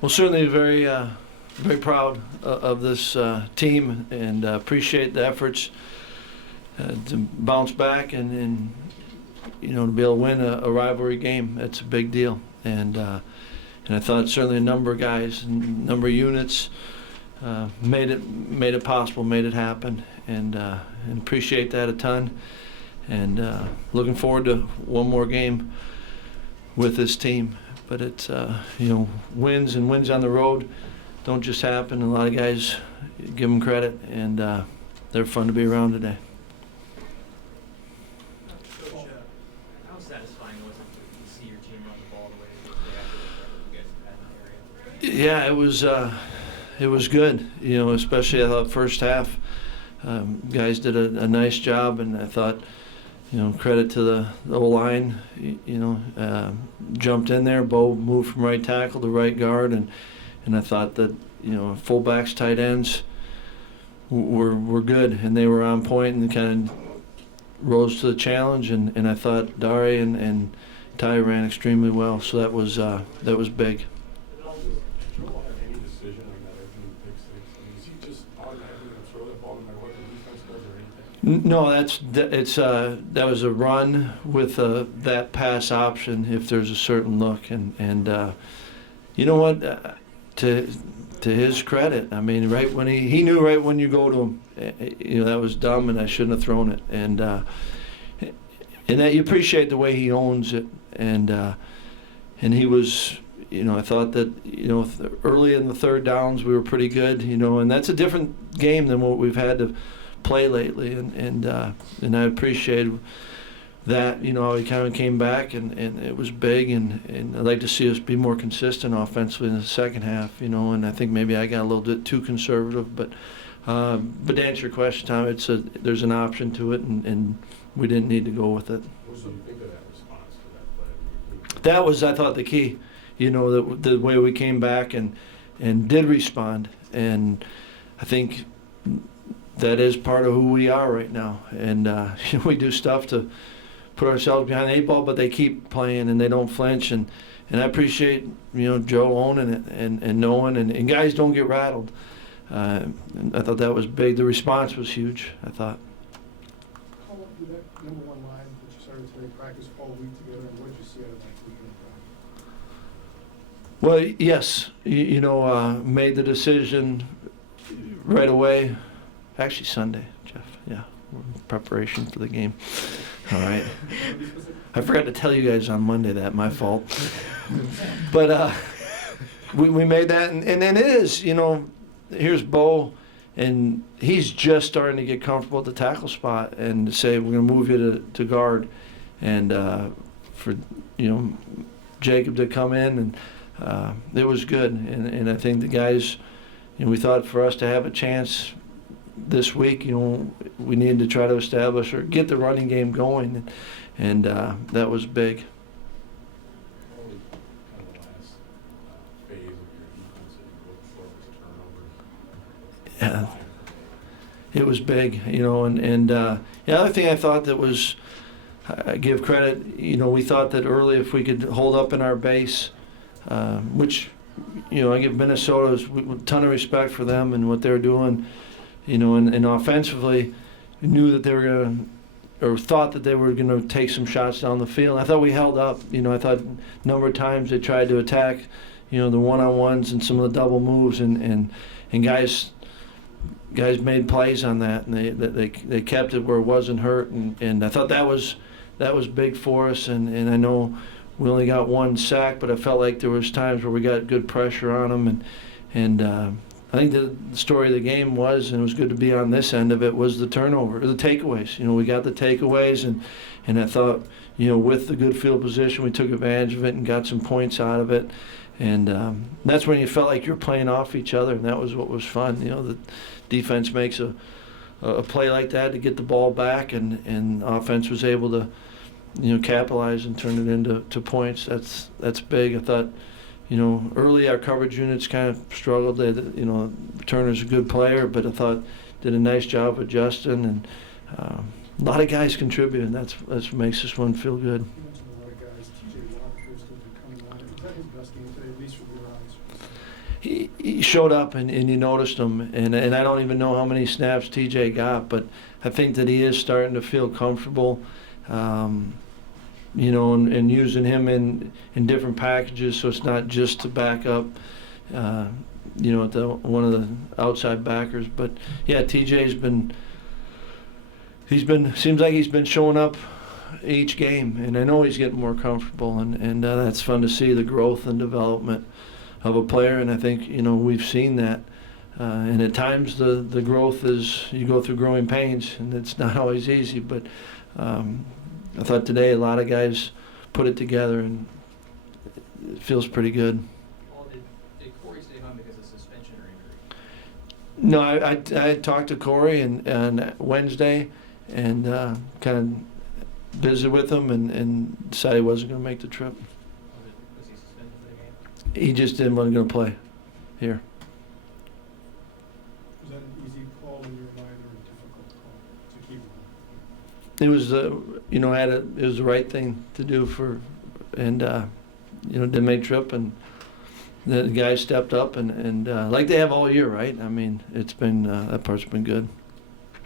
Well, certainly very proud of this team, and appreciate the efforts to bounce back and to be able to win a rivalry game. That's a big deal, and I thought certainly a number of guys, a number of units made it possible, made it happen, and appreciate that a ton. And looking forward to one more game with this team. But it's wins on the road don't just happen. A lot of guys, give them credit, and they're fun to be around today. Coach, how satisfying was it to see your team run the ball the way they did after you guys had in that area? Yeah, it was good. Especially I thought first half, guys did a nice job, and I thought, credit to the O-line, jumped in there. Bo moved from right tackle to right guard, and I thought that, fullbacks, tight ends were good, and they were on point and kind of rose to the challenge, and I thought Dari and Ty ran extremely well, so that was big. No, that was a run with that pass option if there's a certain look, and you know what, to his credit, I mean, right when he knew right when you go to him, that was dumb and I shouldn't have thrown it, and that you appreciate the way he owns it, and he was, I thought that, early in the third downs we were pretty good, and that's a different game than what we've had to play lately, and I appreciated that, how he kind of came back, and it was big, and I'd like to see us be more consistent offensively in the second half, and I think maybe I got a little bit too conservative, but to answer your question, Tom, there's an option to it, and we didn't need to go with it. What do you think of that response to that play? That was, I thought, the key, the way we came back and did respond, and I think that is part of who we are right now, and we do stuff to put ourselves behind the 8 ball, but they keep playing and they don't flinch, and I appreciate Joe owning it and knowing, and guys don't get rattled. And I thought that was big. The response was huge, I thought. How long did that number one line that you started today practice all week together, and what did you see out of that weekend practice? Well, yes, made the decision right away. Actually, Sunday, Jeff. Yeah, we're in preparation for the game. All right. I forgot to tell you guys on Monday that. My fault. But we made that, and it is, here's Bo, and he's just starting to get comfortable at the tackle spot, and to say we're going to move you to guard, and for Jacob to come in, and it was good, and I think the guys, we thought for us to have a chance this week, we needed to try to establish or get the running game going, and that was big. Probably kind of the last phase of your defense that you looked for was turnovers. Yeah, it was big, and the other thing I thought that was, I give credit, we thought that early if we could hold up in our base, which, I give Minnesota a ton of respect for them and what they're doing, and offensively, knew that they were going to, or thought that they were going to take some shots down the field. I thought we held up. I thought a number of times they tried to attack, the one-on-ones and some of the double moves, and guys made plays on that, and they kept it where it wasn't hurt, and I thought that was big for us, and I know we only got one sack, but I felt like there was times where we got good pressure on them, and I think the story of the game was, and it was good to be on this end of it, was the turnover, or the takeaways. We got the takeaways, and I thought, with the good field position, we took advantage of it and got some points out of it. And that's when you felt like you were playing off each other, and that was what was fun. The defense makes a play like that to get the ball back, and offense was able to, capitalize and turn it into points. That's big. I thought, early our coverage units kind of struggled. Turner's a good player, but I thought did a nice job adjusting, and a lot of guys contributed. That's what makes this one feel good. You mentioned a lot of guys. TJ Walker is coming on. Is that his best game today, at least from your eyes? he showed up and you noticed him, and I don't even know how many snaps TJ got, but I think that he is starting to feel comfortable, you know, and using him in different packages, so it's not just to back up, you know, one of the outside backers. But yeah, TJ's seems like he's been showing up each game, and I know he's getting more comfortable, and that's fun to see the growth and development of a player, and I think, you know, we've seen that. And at times the growth is, you go through growing pains, and it's not always easy, but I thought today a lot of guys put it together, and it feels pretty good. Paul, did Corey stay home because of suspension or injury? No, I talked to Corey on Wednesday and kind of visited with him and decided he wasn't going to make the trip. Was he suspended for the game? He just wasn't going to play here. Was that an easy call in your mind or a difficult call to keep him? It was, you know, it was the right thing to do and you know, didn't make trip, and the guys stepped up and like they have all year, right? I mean, it's been that part's been good.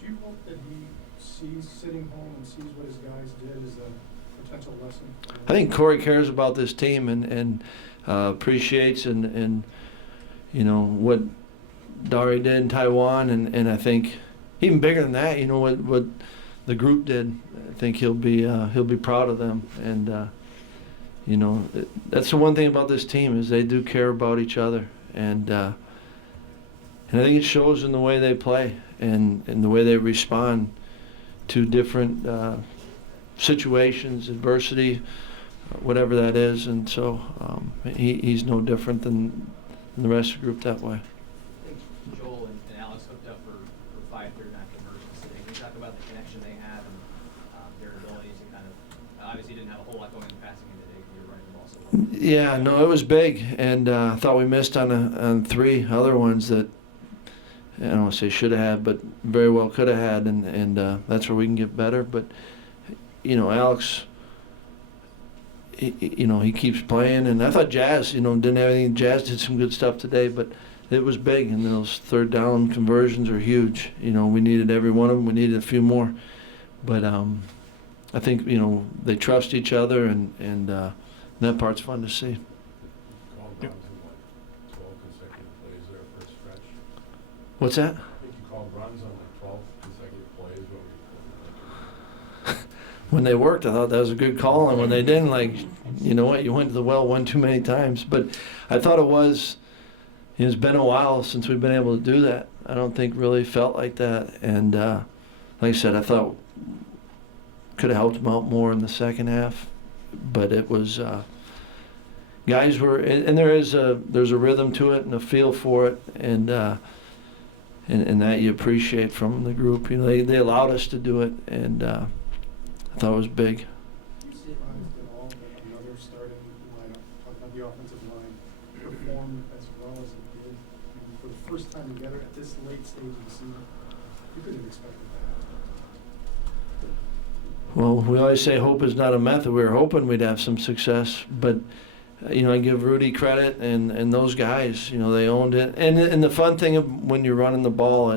Do you hope that he sees sitting home and sees what his guys did as a potential lesson? I think Corey cares about this team and appreciates and you know what Dari did in Taiwan, and I think even bigger than that, you know what the group did. I think he'll be proud of them, and you know, that's the one thing about this team is they do care about each other, and I think it shows in the way they play and the way they respond to different situations, adversity, whatever that is, and so he's no different than the rest of the group that way. I think Joel and Alex hooked up for 5 third-down conversions today. Can you talk about the connection they have and their ability to kind of, obviously didn't have a whole lot going in the passing game today because you were running the ball so well. Yeah, no, it was big, and I thought we missed on 3 other ones that I don't want to say should have had, but very well could have had, and that's where we can get better. But you know, Alex, you know, he keeps playing, and I thought Jazz, you know, didn't have anything. Jazz did some good stuff today, but it was big, and those third down conversions are huge. You know, we needed every one of them. We needed a few more, but I think, you know, they trust each other, and that part's fun to see. Called runs in like 12 consecutive plays there for a stretch. What's that? I think you called runs on like 12 consecutive plays. What were you thinking? When they worked, I thought that was a good call, and when they didn't, like, you know what, you went to the well one too many times. But I thought it's been a while since we've been able to do that. I don't think really felt like that, and like I said, I thought could have helped them out more in the second half, but it was guys were, and there's a rhythm to it and a feel for it, and that you appreciate from the group. You know, they allowed us to do it, and I thought it was big. Do you see surprised at all that another starting lineup, talking about the offensive line, performed as well as it did? I mean, for the first time together at this late stage of the season, you couldn't have expected that. Well, we always say hope is not a method. We were hoping we'd have some success, but you know, I give Rudy credit and those guys. You know, they owned it. And the fun thing of when you're running the ball,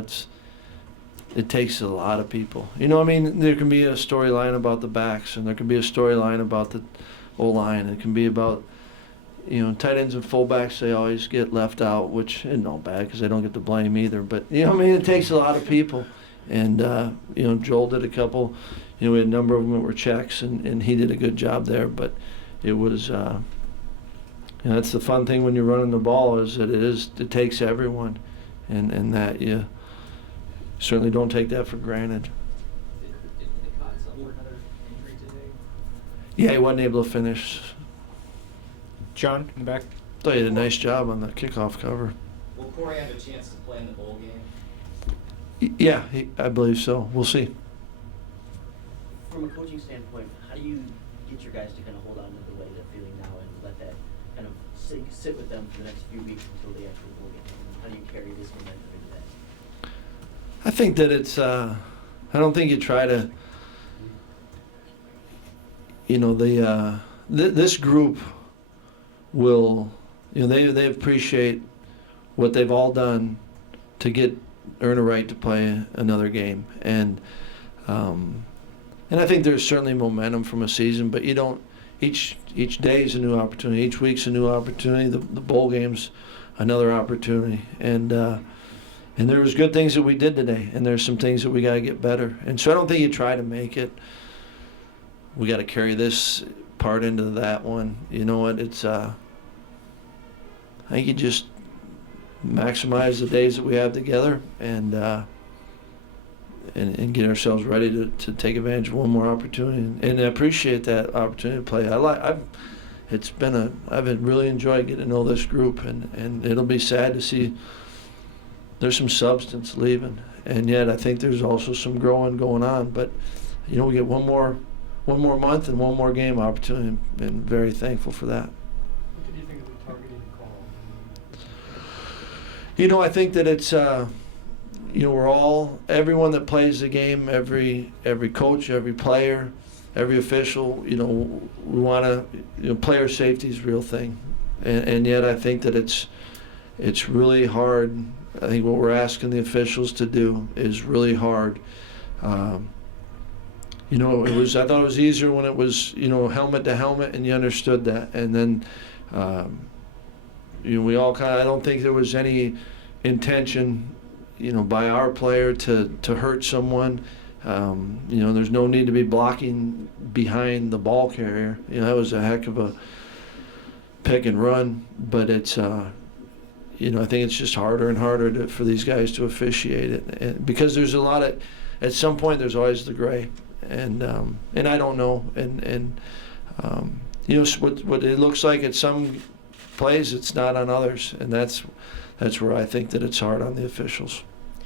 it takes a lot of people. You know, I mean, there can be a storyline about the backs, and there can be a storyline about the O-line. It can be about, you know, tight ends and fullbacks. They always get left out, which isn't all bad because they don't get the blame either. But you know, I mean, it takes a lot of people. And you know, Joel did a couple. You know, we had a number of them that were checks, and he did a good job there. But it was, you know, that's the fun thing when you're running the ball is that it takes everyone, and that you certainly don't take that for granted. Did Cotton suffer another injury today? Yeah, he wasn't able to finish. John, in the back. Thought he did a nice job on the kickoff cover. Will Corey have a chance to play in the bowl game? Yeah, I believe so. We'll see. From a coaching standpoint, how do you get your guys to kind of hold on to the way they're feeling now and let that kind of sit with them for the next few weeks until the actual bowl game? How do you carry this momentum into that? I think that it's, I don't think you try to, you know, this group will, you know, they appreciate what they've all done to earn a right to play another game. And I think there's certainly momentum from a season, but you don't. Each day is a new opportunity. Each week's a new opportunity. The bowl game's another opportunity. And there was good things that we did today, and there's some things that we got to get better. And so I don't think you try to make it, we got to carry this part into that one. You know what? It's I think you just maximize the days that we have together and get ourselves ready to take advantage of one more opportunity. And I appreciate that opportunity to play. I've really enjoyed getting to know this group, and it'll be sad to see there's some substance leaving, and yet I think there's also some growing going on. But we get one more month and one more game opportunity, and very thankful for that. What did you think of the targeting call? I think that it's everyone that plays the game, every coach, every player, every official, we want to, player safety is a real thing, and yet I think that it's really hard. I think what we're asking the officials to do is really hard. I thought it was easier when it was, helmet to helmet, and you understood that. And then, we all I don't think there was any intention, by our player to hurt someone. There's no need to be blocking behind the ball carrier. That was a heck of a pick and run, but it's, I think it's just harder and harder for these guys to officiate it, and because there's a lot of, at some point there's always the gray, and I don't know, and what it looks like at some plays, it's not on others, and that's where I think that it's hard on the officials.